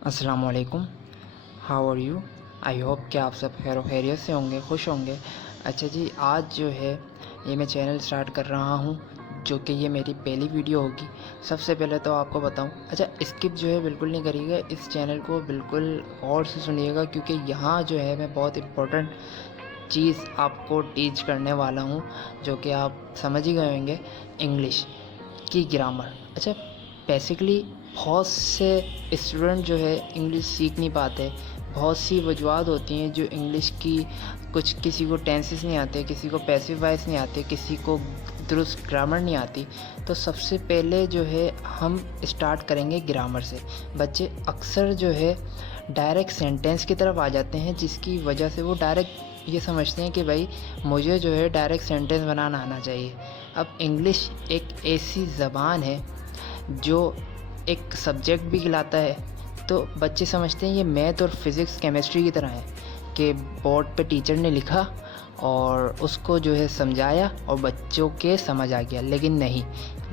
अस्सलाम वालेकुम। How are you? I hope कि आप सब खैर खैरियत से होंगे, खुश होंगे। अच्छा जी, आज जो है ये मैं चैनल स्टार्ट कर रहा हूँ, जो कि ये मेरी पहली वीडियो होगी। सबसे पहले तो आपको बताऊँ, अच्छा स्किप जो है बिल्कुल नहीं करिएगा, इस चैनल को बिल्कुल गौर से सुनिएगा, क्योंकि यहाँ जो है मैं बहुत इम्पोर्टेंट चीज़ आपको टीच करने वाला हूँ, जो कि आप समझ ही गए होंगे, इंग्लिश की ग्रामर। अच्छा, बेसिकली बहुत से स्टूडेंट जो है इंग्लिश सीख नहीं पाते। बहुत सी वजूहत होती हैं जो इंग्लिश की, कुछ किसी को टेंसेस नहीं आते, किसी को पैसिव वॉइस नहीं आते, किसी को दुरुस्त ग्रामर नहीं आती। तो सबसे पहले जो है हम स्टार्ट करेंगे ग्रामर से। बच्चे अक्सर जो है डायरेक्ट सेंटेंस की तरफ आ जाते हैं, जिसकी वजह से वो डायरेक्ट ये समझते हैं कि भाई मुझे जो है डायरेक्ट सेंटेंस बनाना आना चाहिए। अब इंग्लिश एक ऐसी ज़बान है जो एक सब्जेक्ट भी खिलाता है। तो बच्चे समझते हैं ये मैथ और फिज़िक्स केमिस्ट्री की तरह है कि बोर्ड पे टीचर ने लिखा और उसको जो है समझाया और बच्चों के समझ आ गया। लेकिन नहीं,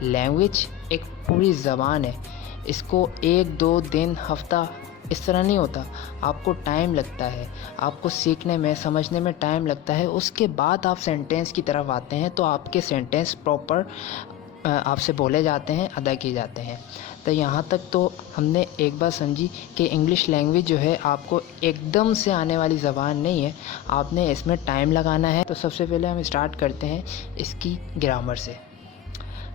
लैंग्वेज एक पूरी ज़बान है। इसको एक दो दिन, हफ्ता इस तरह नहीं होता। आपको टाइम लगता है, आपको सीखने में, समझने में टाइम लगता है। उसके बाद आप सेंटेंस की तरफ आते हैं तो आपके सेंटेंस प्रॉपर आपसे बोले जाते हैं, अदा किए जाते हैं। तो यहाँ तक तो हमने एक बात समझी कि इंग्लिश लैंग्वेज जो है आपको एकदम से आने वाली ज़बान नहीं है, आपने इसमें टाइम लगाना है। तो सबसे पहले हम स्टार्ट करते हैं इसकी ग्रामर से।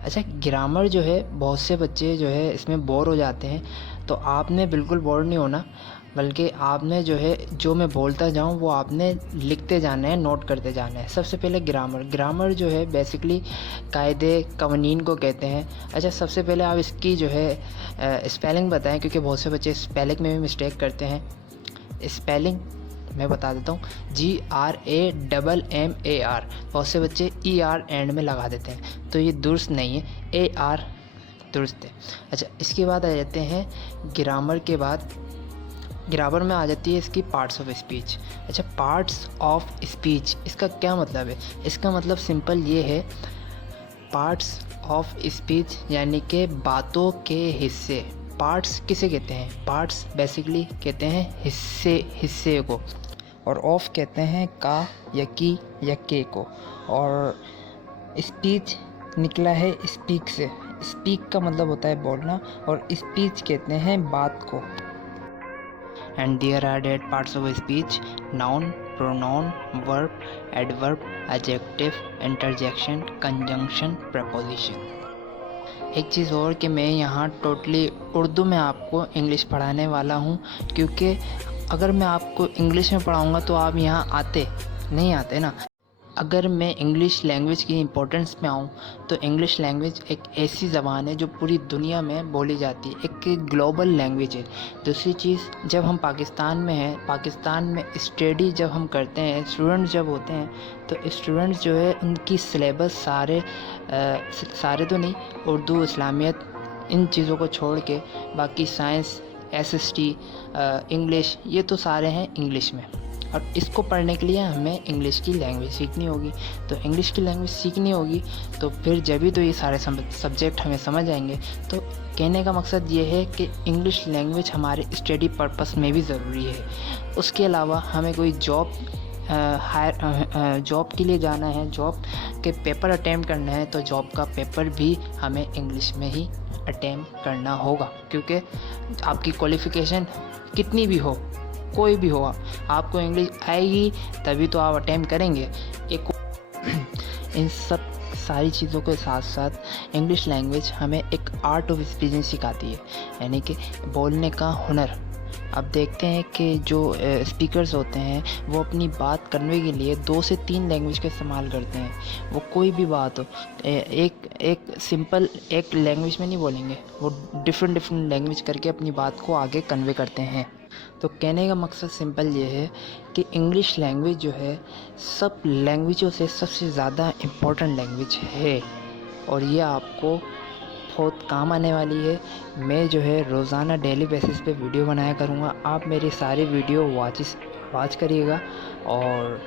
अच्छा, ग्रामर जो है बहुत से बच्चे जो है इसमें बोर हो जाते हैं, तो आपने बिल्कुल बोर नहीं होना, बल्कि आपने जो है जो मैं बोलता जाऊँ वो आपने लिखते जाना है, नोट करते जाना है। सबसे पहले ग्रामर जो है बेसिकली कायदे कवानीन को कहते हैं। अच्छा, सबसे पहले आप इसकी जो है स्पेलिंग बताएं, क्योंकि बहुत से बच्चे स्पेलिंग में भी मिस्टेक करते हैं। स्पेलिंग मैं बता देता हूँ, GRAMMAR। बहुत से बच्चे ER एंड में लगा देते हैं, तो ये दुरुस्त नहीं है, AR दुरुस्त है। अच्छा, इसके बाद आ जाते हैं ग्रामर के बाद, ग्रामर में आ जाती है इसकी पार्ट्स ऑफ स्पीच। अच्छा, पार्ट्स ऑफ स्पीच इसका क्या मतलब है? इसका मतलब सिंपल ये है, पार्ट्स ऑफ स्पीच यानी कि बातों के हिस्से। पार्ट्स किसे कहते हैं? पार्ट्स बेसिकली कहते हैं हिस्से को, और ऑफ कहते हैं का या की या के को, और स्पीच निकला है स्पीक से। स्पीक का मतलब होता है बोलना, और स्पीच कहते हैं बात को। And there are that parts of speech: noun, pronoun, verb, adverb, adjective, interjection, conjunction, preposition। एक चीज़ और कि मैं यहाँ टोटली उर्दू में आपको इंग्लिश पढ़ाने वाला हूँ, क्योंकि अगर मैं आपको इंग्लिश में पढ़ाऊँगा तो आप यहाँ नहीं आते ना। अगर मैं इंग्लिश लैंग्वेज की इम्पोर्टेंस में आऊँ तो इंग्लिश लैंग्वेज एक ऐसी ज़बान है जो पूरी दुनिया में बोली जाती है, एक ग्लोबल लैंग्वेज है। दूसरी चीज़, जब हम पाकिस्तान में हैं, पाकिस्तान में स्टडी जब हम करते हैं, स्टूडेंट जब होते हैं, तो स्टूडेंट्स जो है उनकी सिलेबस सारे तो नहीं, उर्दू, इस्लामियत, इन चीज़ों को छोड़ के बाकी साइंस, SST, इंग्लिश, ये तो सारे हैं इंग्लिश में। और इसको पढ़ने के लिए हमें इंग्लिश की लैंग्वेज सीखनी होगी। तो इंग्लिश की लैंग्वेज सीखनी होगी तो फिर जब भी तो ये सारे सब्जेक्ट हमें समझ आएंगे। तो कहने का मकसद ये है कि इंग्लिश लैंग्वेज हमारे स्टडी पर्पस में भी ज़रूरी है। उसके अलावा हमें कोई जॉब के लिए जाना है, जॉब के पेपर अटेम्प्ट करना है, तो जॉब का पेपर भी हमें इंग्लिश में ही अटेम्प्ट करना होगा, क्योंकि आपकी क्वालिफ़िकेशन कितनी भी हो, कोई भी हो, आपको इंग्लिश आएगी तभी तो आप अटेम्प्ट करेंगे। इन सब सारी चीज़ों के साथ साथ इंग्लिश लैंग्वेज हमें एक आर्ट ऑफ स्पीकिंग सिखाती है, यानी कि बोलने का हुनर। अब देखते हैं कि जो स्पीकर्स होते हैं वो अपनी बात करने के लिए 2 से 3 लैंग्वेज का इस्तेमाल करते हैं। वो कोई भी बात हो, एक सिंपल एक लैंग्वेज में नहीं बोलेंगे, वो डिफरेंट लैंग्वेज करके अपनी बात को आगे कन्वे करते हैं। तो कहने का मकसद सिंपल ये है कि इंग्लिश लैंग्वेज जो है सब लैंग्वेजों से सबसे ज़्यादा इम्पोर्टेंट लैंग्वेज है, और ये आपको बहुत काम आने वाली है। मैं जो है रोज़ाना डेली बेसिस पे वीडियो बनाया करूँगा, आप मेरी सारी वीडियो वॉच करिएगा, और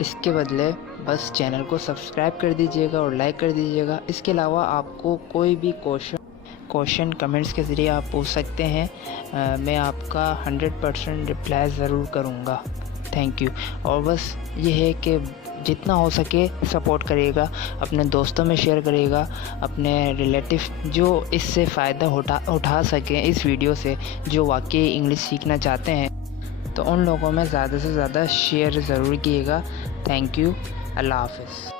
इसके बदले बस चैनल को सब्सक्राइब कर दीजिएगा और लाइक कर दीजिएगा। इसके अलावा आपको कोई भी क्वेश्चन क्वेश्चन कमेंट्स के ज़रिए आप पूछ सकते हैं। मैं आपका 100% रिप्लाई ज़रूर करूँगा। Thank you. और बस ये है कि जितना हो सके सपोर्ट करिएगा, अपने दोस्तों में शेयर करिएगा, अपने रिलेटिव जो इससे फ़ायदा उठा सकें इस वीडियो से, जो वाकई इंग्लिश सीखना चाहते हैं, तो उन लोगों में ज़्यादा से ज़्यादा शेयर ज़रूर कीजिएगा। Thank you. अल्लाह हाफ़िज़।